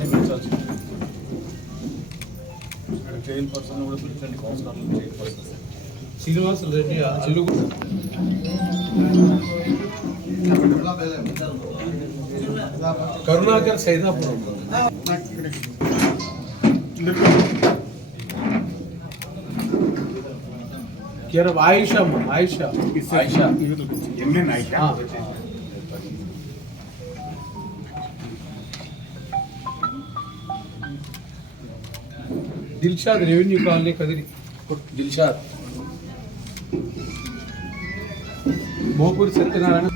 పడండి chain person కూడా పిలిచండి councillor chain person Srinivasulu Reddy Allugu Karunakar Saidapuram. Ayisha Ayisha. Ayisha. Dilshad revenue colony Kadiri. Dilshad. Mopuri Satyanarayana.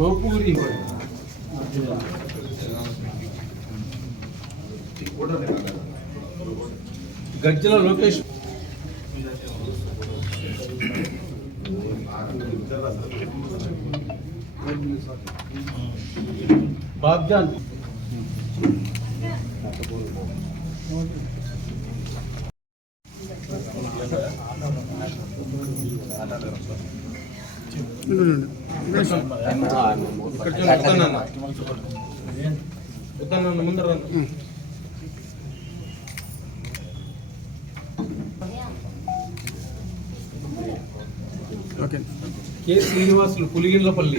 Mopuri Gajjala Lokesh. Babjan. ముందర okay. K Srinivasulu Puligindlapalli.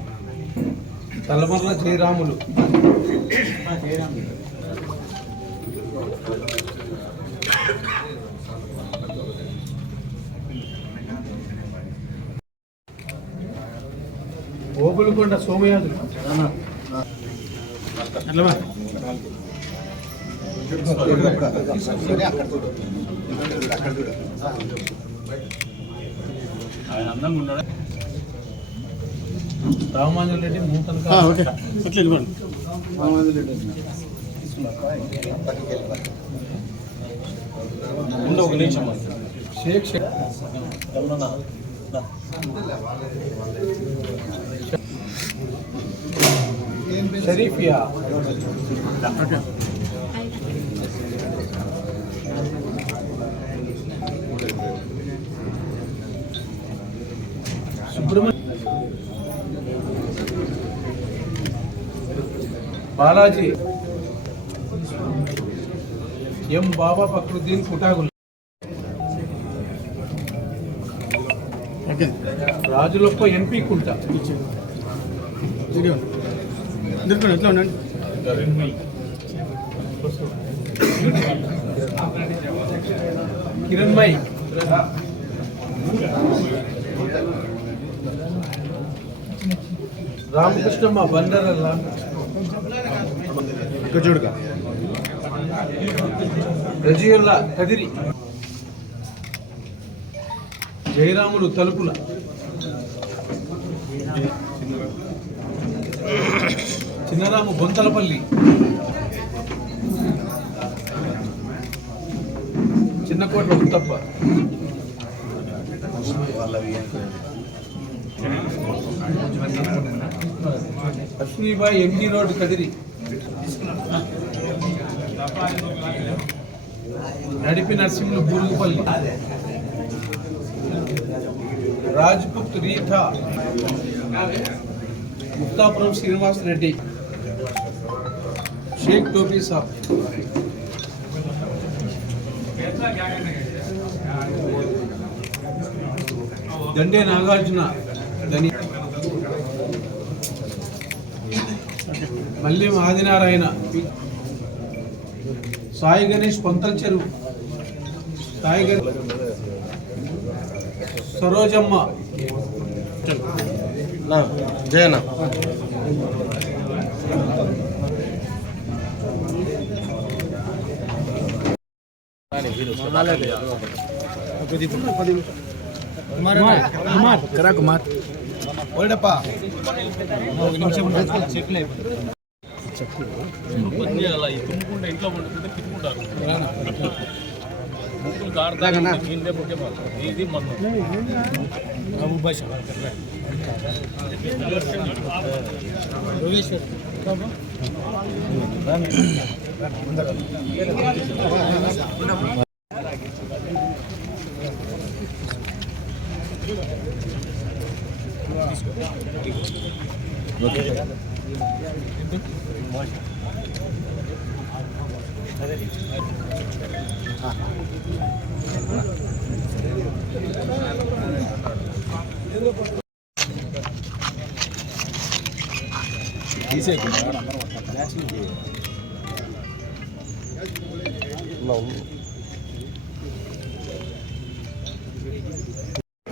Talamarla Jayaramulu. Opulakonda Somayajulu. ఆయన అందంగా ఉన్నాడు? రామాంజన్ రెడ్డి ఒక నిమిషం Sheikh Sheikh. Shariphiya. Subrahmanya Balaji. M Baba Fakruddin Kutagul okay MP Kunta. ఎట్లా ఉండండి కిరణ్మయ్ రామకృష్ణమ్మ బండరల్లా. ఇక్కడ చూడుగా Raziullah Kadiri. Jayaramulu Talupula. Chinnaramu Bonthalapalli. Chinnakotla Uthappa. Lakshmibai MG road Kadiri. నడిపి నరసింహులు బూరుగుపల్లి రాజ్పుత్ రీఠా. ముక్తాపురం శ్రీనివాస్ రెడ్డి. షేక్ టోపీ సాబ్. దండే నాగార్జున. మల్లిం ఆదినారాయణ సాయి గణేష్ పొంతల చెరువు. సాయి గణేష్. సరోజమ్మ. జయనా నిమిషాలు పని చేయాలా ఈ తుమ్ముకుంటే ఇంట్లో వండుకుంటే తిట్టుకుంటారు ముక్కులు కారుతా నీళ్ళే పుట్టే మాత్రం ఇది మనం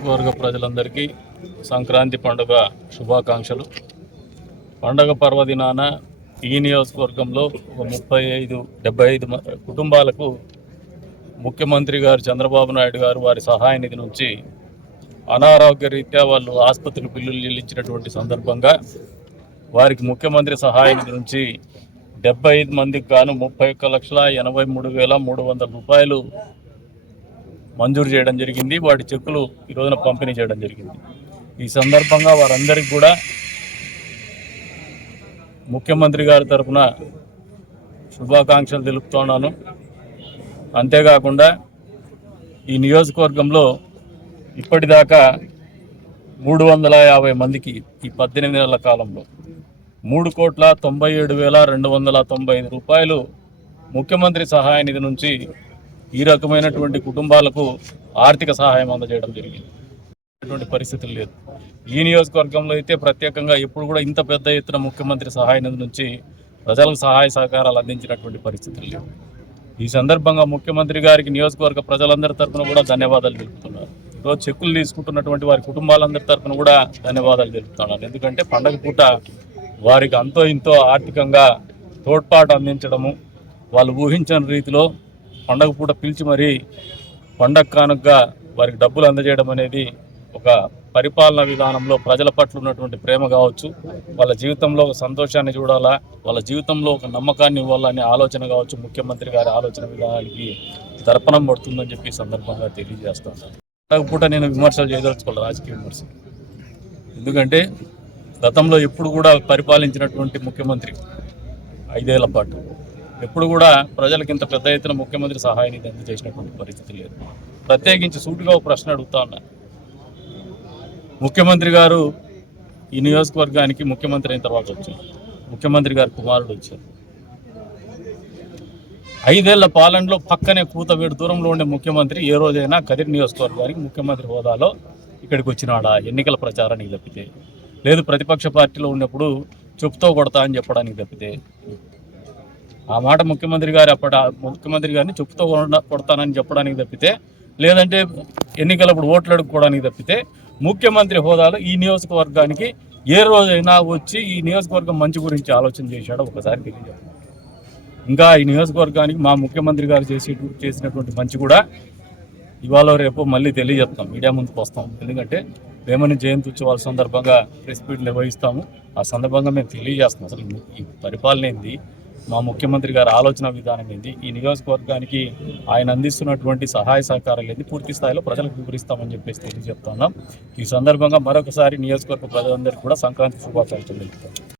వర్గ ప్రజలందరికీ సంక్రాంతి పండుగ శుభాకాంక్షలు. పండగ పర్వదినాన ఈ నియోజకవర్గంలో ఒక ముప్పై ఐదు డెబ్బై ఐదు కుటుంబాలకు ముఖ్యమంత్రి గారు చంద్రబాబు నాయుడు గారు వారి సహాయ నిధి నుంచి అనారోగ్య రీత్యా వాళ్ళు ఆసుపత్రి బిల్లులు చెల్లించినటువంటి సందర్భంగా వారికి ముఖ్యమంత్రి సహాయ నిధి నుంచి డెబ్బై ఐదు మందికి గాను ముప్పై ఒక్క లక్షల ఎనభై మూడు వేల మూడు వందల రూపాయలు మంజూరు చేయడం జరిగింది. వాటి చెక్కులు ఈరోజున పంపిణీ చేయడం జరిగింది. ఈ సందర్భంగా వారందరికీ కూడా ముఖ్యమంత్రి గారి తరఫున శుభాకాంక్షలు తెలుపుతున్నాను అంతేకాకుండా ఈ నియోజకవర్గంలో ఇప్పటిదాకా మూడు వందల యాభై మందికి ఈ పద్దెనిమిది నెలల కాలంలో మూడు కోట్ల తొంభై ఏడు వేల రెండు వందల తొంభై ఐదు రూపాయలు ముఖ్యమంత్రి సహాయ నిధి నుంచి ఈ రకమైనటువంటి కుటుంబాలకు ఆర్థిక సహాయం అందజేయడం జరిగింది. అటువంటి పరిస్థితులు లేదు. ఈ నియోజకవర్గంలో అయితే ప్రత్యేకంగా ఎప్పుడు కూడా ఇంత పెద్ద ఎత్తున ముఖ్యమంత్రి సహాయ నిధి నుంచి ప్రజలకు సహాయ సహకారాలు అందించినటువంటి పరిస్థితులు లేవు. ఈ సందర్భంగా ముఖ్యమంత్రి గారికి నియోజకవర్గ ప్రజలందరి తరఫున కూడా ధన్యవాదాలు తెలుపుతున్నారు. ఈరోజు చెక్కులు తీసుకుంటున్నటువంటి వారి కుటుంబాలందరి తరఫున కూడా ధన్యవాదాలు తెలుపుతున్నాను ఎందుకంటే పండగ పూట వారికి అంతో ఇంతో ఆర్థికంగా తోడ్పాటు అందించడము వాళ్ళు ఊహించని రీతిలో పండగ పూట పిలిచి మరీ పండగ కానుకగా వారికి డబ్బులు అందజేయడం అనేది ఒక పరిపాలన విధానంలో ప్రజల పట్ల ఉన్నటువంటి ప్రేమ కావచ్చు వాళ్ళ జీవితంలో ఒక సంతోషాన్ని చూడాలా వాళ్ళ జీవితంలో ఒక నమ్మకాన్ని ఇవ్వాలనే ఆలోచన కావచ్చు ముఖ్యమంత్రి గారి ఆలోచన విధానానికి దర్పణం పడుతుందని చెప్పి సందర్భంగా తెలియజేస్తాను. పండగ పూట నేను విమర్శలు చేయదలుచుకోవాలి రాజకీయ విమర్శలు. ఎందుకంటే గతంలో ఎప్పుడు కూడా పరిపాలించినటువంటి ముఖ్యమంత్రి ఐదేళ్ళ పాటు ఎప్పుడు కూడా ప్రజలకు ఇంత పెద్ద ఎత్తున ముఖ్యమంత్రి సహాయాన్ని అందజేసినటువంటి పరిస్థితి లేదు. ప్రత్యేకించి సూటిగా ఒక ప్రశ్న అడుగుతా ఉన్నా ముఖ్యమంత్రి గారు ఈ నియోజకవర్గానికి ముఖ్యమంత్రి అయిన తర్వాత వచ్చారు. ముఖ్యమంత్రి గారి కుమారుడు వచ్చారు. ఐదేళ్ళ పాలనలో పక్కనే కూతవేడు దూరంలో ఉండే ముఖ్యమంత్రి ఏ రోజైనా కదిరి నియోజకవర్గానికి ముఖ్యమంత్రి హోదాలో ఇక్కడికి వచ్చినాడా ఎన్నికల ప్రచారానికి తప్పితే లేదు ప్రతిపక్ష పార్టీలో ఉన్నప్పుడు చెప్పుతో కొడతా అని చెప్పడానికి తప్పితే ఆ మాట ముఖ్యమంత్రి గారు అప్పటి ముఖ్యమంత్రి గారిని చెప్పుతో కొడతానని చెప్పడానికి తప్పితే లేదంటే ఎన్నికలప్పుడు ఓట్లు అడుక్కోవడానికి తప్పితే ముఖ్యమంత్రి హోదాలో ఈ నియోజకవర్గానికి ఏ రోజైనా వచ్చి ఈ నియోజకవర్గం మంచి గురించి ఆలోచన చేశాడో ఒకసారి తెలియజేస్తాను. ఇంకా ఈ నియోజకవర్గానికి మా ముఖ్యమంత్రి గారు చేసే చేసినటువంటి మంచి కూడా ఇవాళ రేపు మళ్ళీ తెలియజేస్తాం. మీడియా ముందుకు వస్తాం. ఎందుకంటే వేమని జయంతి ఉత్సవాల సందర్భంగా ప్రెస్ మీట్ నిర్వహిస్తాము. ఆ సందర్భంగా మేము తెలియజేస్తాం. అసలు ఈ పరిపాలన ఏంది? మా ముఖ్యమంత్రి గారి ఆలోచన విధానం ఏంది? ఈ నియోజకవర్గానికి ఆయన అందిస్తున్నటువంటి సహాయ సహకారాలు ఏంది? పూర్తి స్థాయిలో ప్రజలకు వివరిస్తామని చెప్పేసి తెలియజెప్తున్నాం ఈ సందర్భంగా మరొకసారి నియోజకవర్గ ప్రజలందరికీ కూడా సంక్రాంతి శుభాకాంక్షలు తెలుపుతాం.